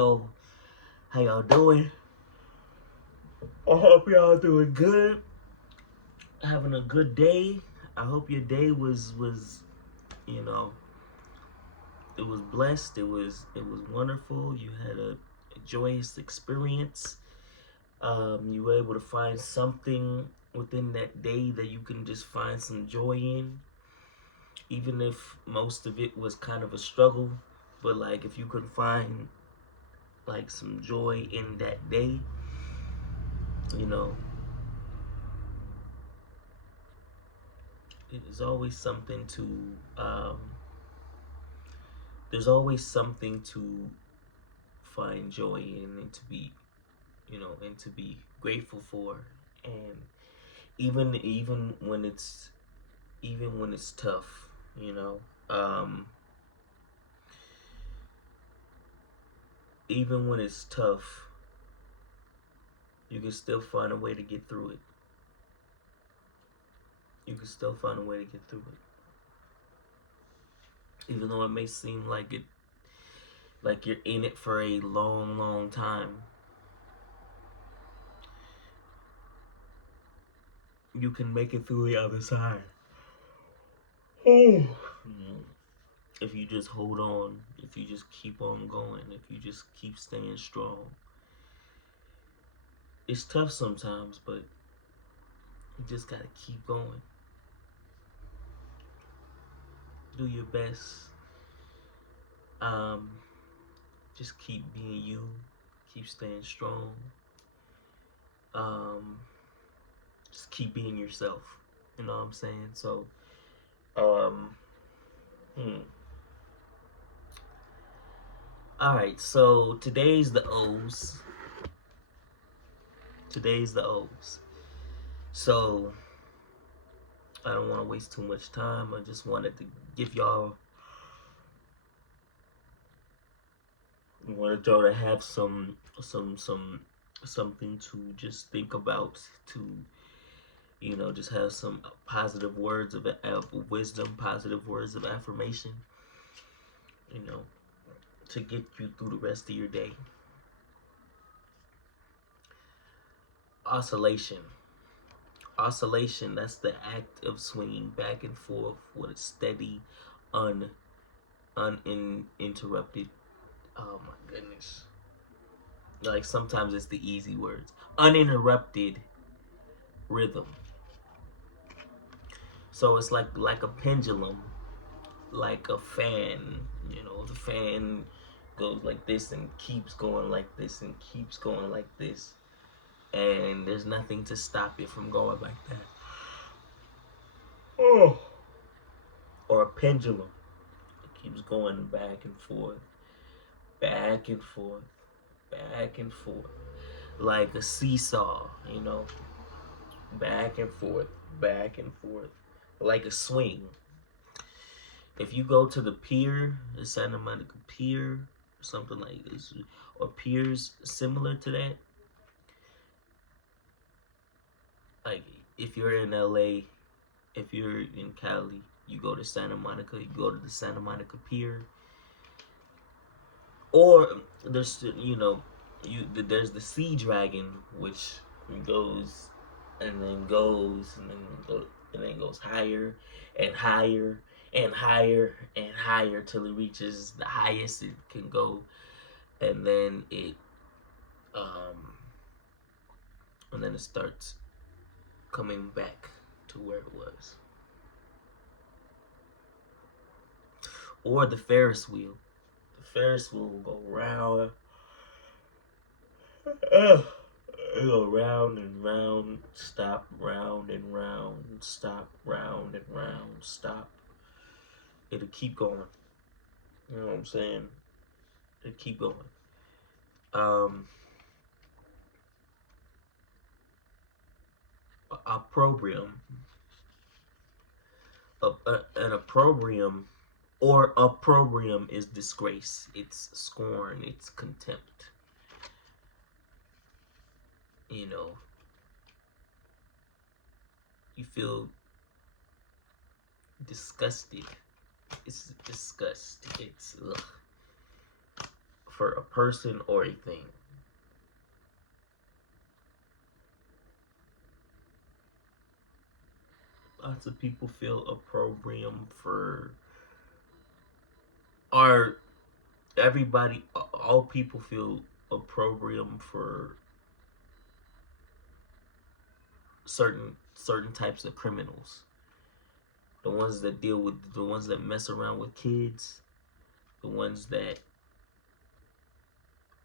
So, how y'all doing? I hope y'all doing good. Having a good day. I hope your day was you know, it was blessed. It was wonderful. You had a joyous experience. You were able to find something within that day that you can just find some joy in, even if most of it was kind of a struggle. But like, if you could find like some joy in that day, you know, it is always something to. There's always something to find joy in and to be, and to be grateful for, and even when it's tough, you know, even when it's tough, you can still find a way to get through it. You can still find a way to get through it, even though it may seem like you're in it for a long, long time. You can make it through the other side. If you just hold on, if you just keep on going, if you just keep staying strong. It's tough sometimes, but you just gotta keep going. Do your best. Um, just keep being you. Keep staying strong. Um, just keep being yourself. You know what I'm saying? So, um, hmm. All right. So today's the O's. Today's the O's. So I don't want to waste too much time. I just wanted to give y'all. Wanted y'all to have something to just think about, to just have some positive words of wisdom, positive words of affirmation, you know to get you through the rest of your day. Oscillation, that's the act of swinging back and forth with a steady uninterrupted, oh my goodness, like sometimes it's the easy words, uninterrupted rhythm. So it's like a pendulum, like a fan. The fan goes like this and keeps going like this and keeps going like this, and there's nothing to stop it from going like that. Oh. Or a pendulum. It keeps going back and forth, back and forth, back and forth, like a seesaw, back and forth, back and forth, like a swing. If you go to the pier, the Santa Monica Pier, or something like this, or piers similar to that, like if you're in LA, if you're in Cali, you go to Santa Monica, you go to the Santa Monica Pier, or there's there's the Sea Dragon, which goes and then goes and then goes higher and higher and higher and higher till it reaches the highest it can go, and then um it starts coming back to where it was. Or the Ferris wheel. The Ferris wheel will go round. It'll go round and round, stop, round and round, stop, round and round, stop. It'll keep going. You know what I'm saying? It'll keep going. Opprobrium. An opprobrium or opprobrium is disgrace. It's scorn. It's contempt. You feel disgusted. It's disgust. It's ugh. for a person or a thing. Lots of people feel opprobrium for, or everybody, all people feel opprobrium for certain types of criminals. The ones that deal with, the ones that mess around with kids, the ones that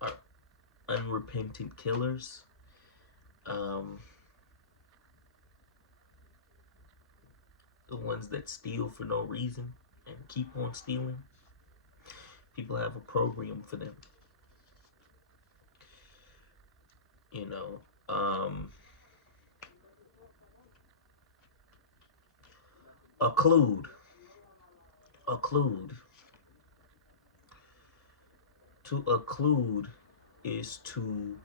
are unrepentant killers, the ones that steal for no reason and keep on stealing. People have opprobrium for them. You know, occlude. To occlude is to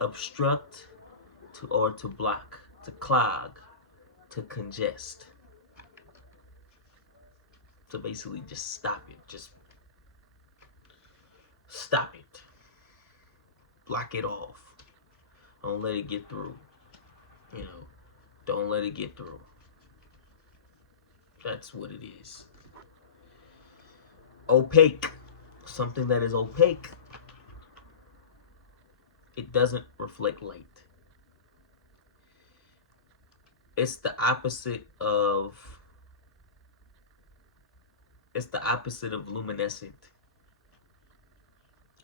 obstruct, or to block, to clog, to congest. To basically just stop it. Just stop it. Block it off. Don't let it get through. You know, don't let it get through. That's what it is. Opaque. Something that is opaque, it doesn't reflect light. It's the opposite of luminescent.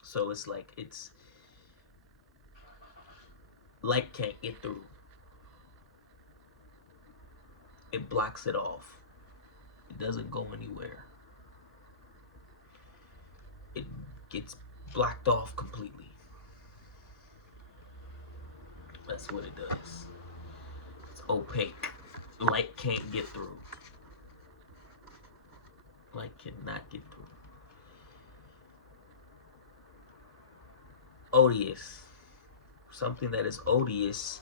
So it's like, it's light can't get through. It blocks it off. It doesn't go anywhere. It gets blocked off completely. That's what it does. It's opaque. Light can't get through. Light cannot get through. Odious. Something that is odious,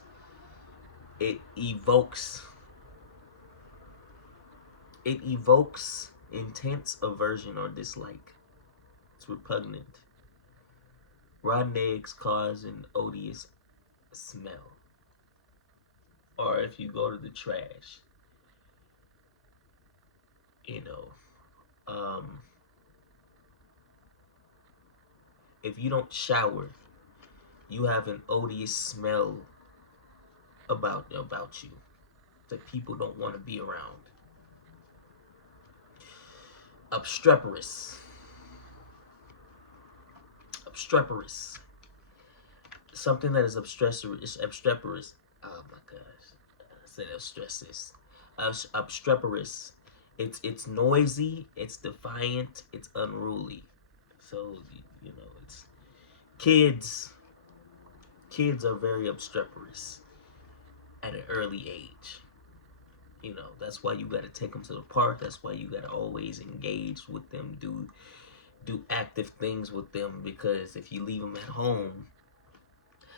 it evokes intense aversion or dislike. It's repugnant. Rotten eggs cause an odious smell. Or if you go to the trash, you know, if you don't shower, you have an odious smell about you that people don't want to be around. Obstreperous. Something that is obstreperous. Oh my gosh, I said obstreperous. It's noisy, it's defiant, it's unruly. So you know, it's kids. Kids are very obstreperous at an early age. You know, that's why you got to take them to the park. That's why you got to always engage with them, do active things with them, because if you leave them at home,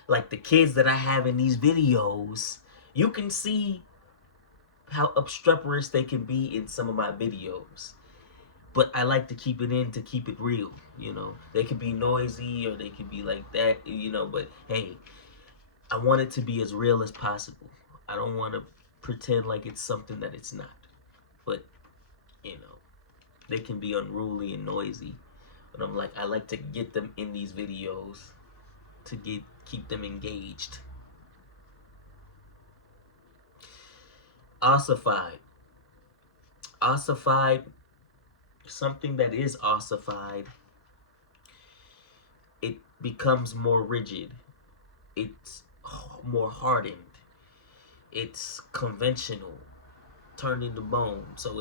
like the kids that I have in these videos, you can see how obstreperous they can be in some of my videos. But I like to keep it in to keep it real, you know. They can be noisy or they can be like that, you know, but hey, I want it to be as real as possible. I don't want to pretend like it's something that it's not. But, you know, they can be unruly and noisy. But I'm like, I like to get them in these videos to keep them engaged. Ossified. Ossified, something that is ossified, it becomes more rigid. It's more hardened. It's conventional, turned into bone. So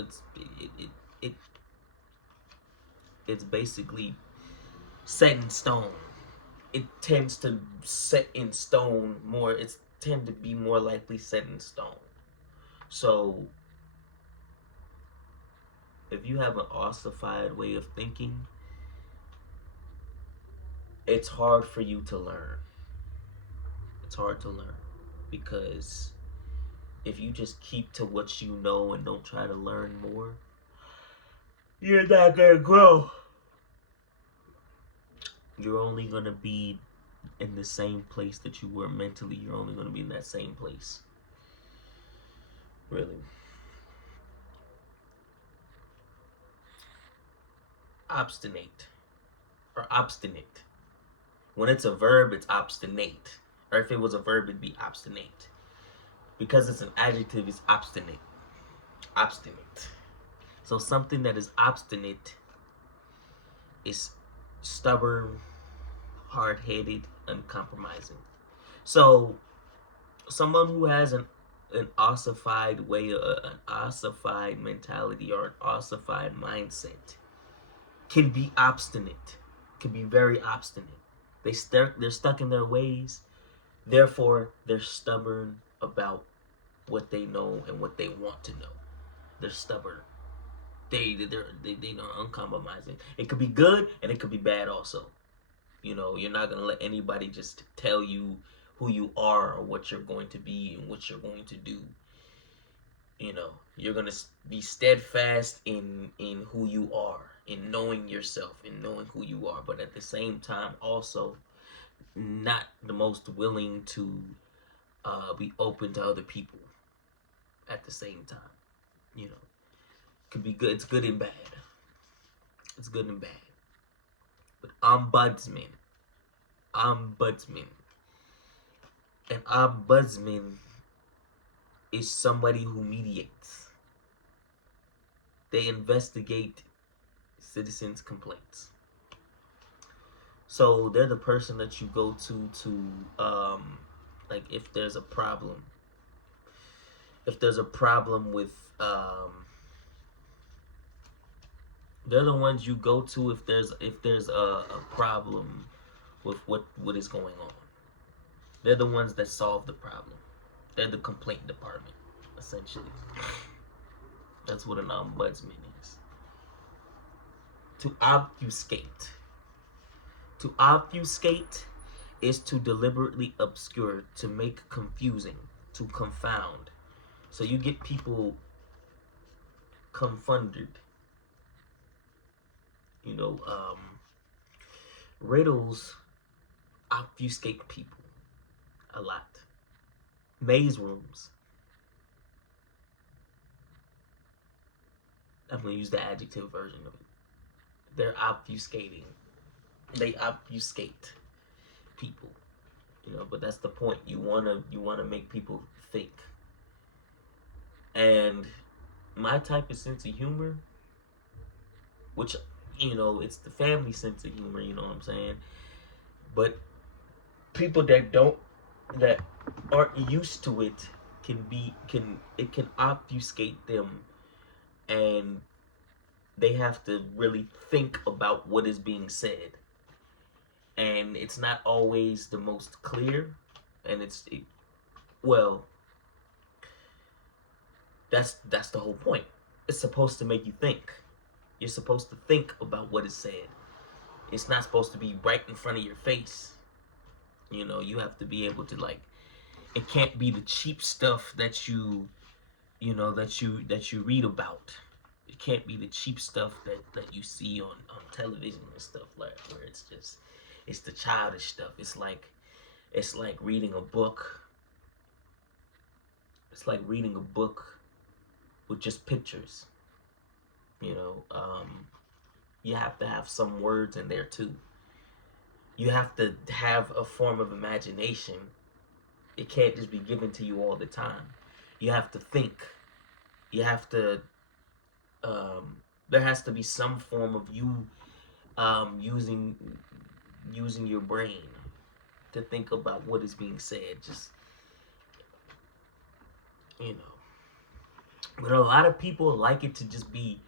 it's basically set in stone. It tends to set in stone more. It's tend to be more likely set in stone. So if you have an ossified way of thinking, it's hard for you to learn. It's hard to learn because if you just keep to what you know and don't try to learn more, you're not gonna grow. You're only gonna be in the same place that you were mentally. You're only gonna be in that same place. Really. Obstinate or obstinate. When it's a verb, it's obstinate. Or if it was a verb, it'd be obstinate. Because it's an adjective, it's obstinate. Obstinate. So something that is obstinate is stubborn, hard-headed, uncompromising. So someone who has an ossified way, an ossified mentality, or an ossified mindset can be obstinate, can be very obstinate. They're stuck in their ways, therefore they're stubborn about what they know and what they want to know. They're stubborn. They're uncompromising. It could be good and it could be bad also. You're not gonna let anybody just tell you who you are or what you're going to be and what you're going to do. You're gonna be steadfast in who you are, in knowing yourself, in knowing who you are, but at the same time also not the most willing to be open to other people at the same time. Could be good. It's good and bad. It's good and bad. But ombudsman. An ombudsman is somebody who mediates. They investigate citizens' complaints. So they're the person that you go to like if there's a problem. If there's a problem with they're the ones you go to if there's a problem with what is going on. They're the ones that solve the problem. They're the complaint department, essentially. That's what an ombudsman is. To obfuscate. To obfuscate is to deliberately obscure, to make confusing, to confound. So you get people confounded. Riddles obfuscate people a lot. Maze rooms. I'm going to use the adjective version of it. They're obfuscating. They obfuscate people. But that's the point. You wanna make people think. And my type of sense of humor, which it's the family sense of humor, you know what I'm saying? But people that aren't used to it can obfuscate them, and they have to really think about what is being said. And it's not always the most clear, and that's the whole point. It's supposed to make you think. You're supposed to think about what is said. It's not supposed to be right in front of your face. You have to be able to, like, it can't be the cheap stuff that you read about. It can't be the cheap stuff that you see on television and stuff, like, where it's the childish stuff. It's like reading a book. It's like reading a book with just pictures. You have to have some words in there too. You have to have a form of imagination. It can't just be given to you all the time. You have to think. You have to there has to be some form of you using your brain to think about what is being said. Just but a lot of people like it to just be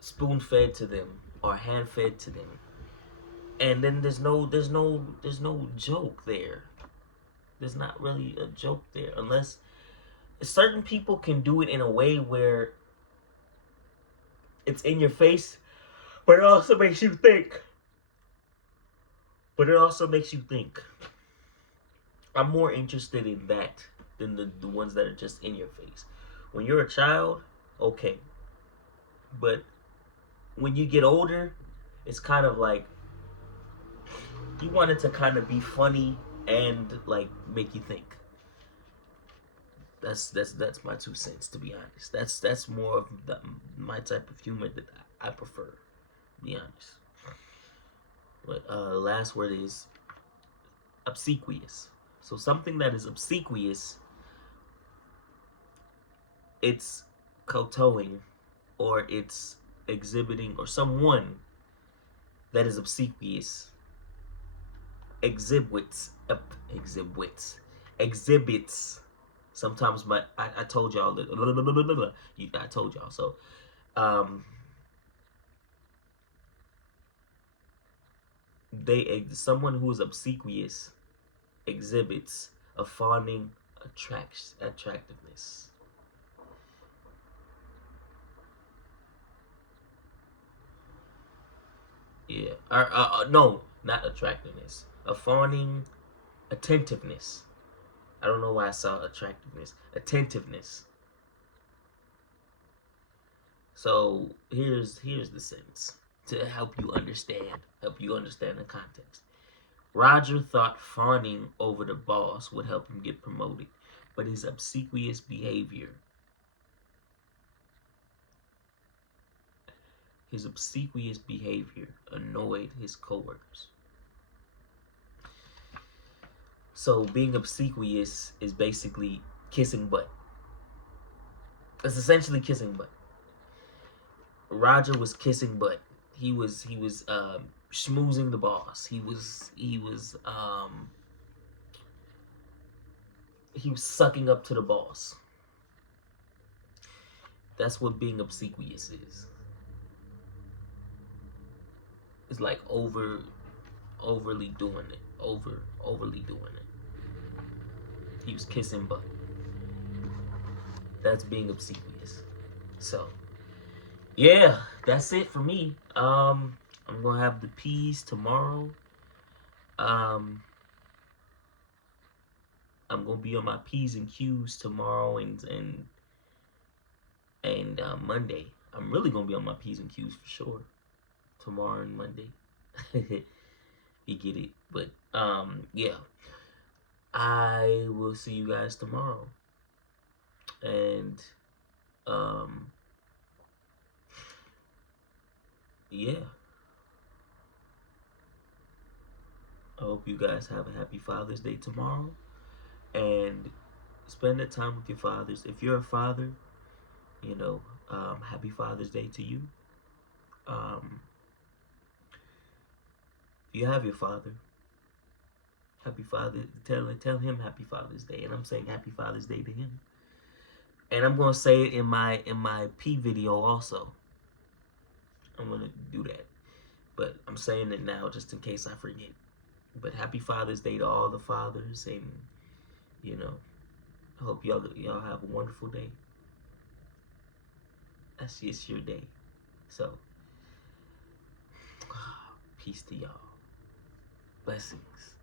spoon fed to them or hand fed to them, and then there's no joke there. There's not really a joke there, unless certain people can do it in a way where it's in your face, but it also makes you think. I'm more interested in that than the ones that are just in your face. When you're a child, okay. But when you get older, it's kind of like he wanted to kind of be funny and like make you think. That's my 2 cents, to be honest. That's more of my type of humor that I prefer, to be honest. But the last word is obsequious. So something that is obsequious, it's kowtowing, or it's exhibiting, or someone that is obsequious exhibits. Sometimes I told y'all that I told y'all. So someone who is obsequious exhibits a fawning attractiveness. Yeah. No, not attractiveness. A fawning attentiveness. I don't know why I saw attractiveness. Attentiveness. So here's the sense to help you understand the context. Roger thought fawning over the boss would help him get promoted, but his obsequious behavior annoyed his coworkers. So being obsequious is basically kissing butt. It's essentially kissing butt. Roger was kissing butt. He was schmoozing the boss. He was sucking up to the boss. That's what being obsequious is. It's like overly doing it. Overly doing it. He was kissing butt. That's being obsequious. So yeah, that's it for me. I'm gonna have the P's tomorrow. I'm gonna be on my P's and Q's tomorrow and Monday. I'm really gonna be on my P's and Q's for sure. Tomorrow and Monday. You get it. But yeah. I will see you guys tomorrow. And yeah. I hope you guys have a happy Father's Day tomorrow. And spend the time with your fathers. If you're a father, happy Father's Day to you. If you have your father, happy Father. Tell him Happy Father's Day, and I'm saying Happy Father's Day to him. And I'm gonna say it in my P video also. I'm gonna do that, but I'm saying it now just in case I forget. But Happy Father's Day to all the fathers, and I hope y'all have a wonderful day. That's just your day. So, peace to y'all. Blessings.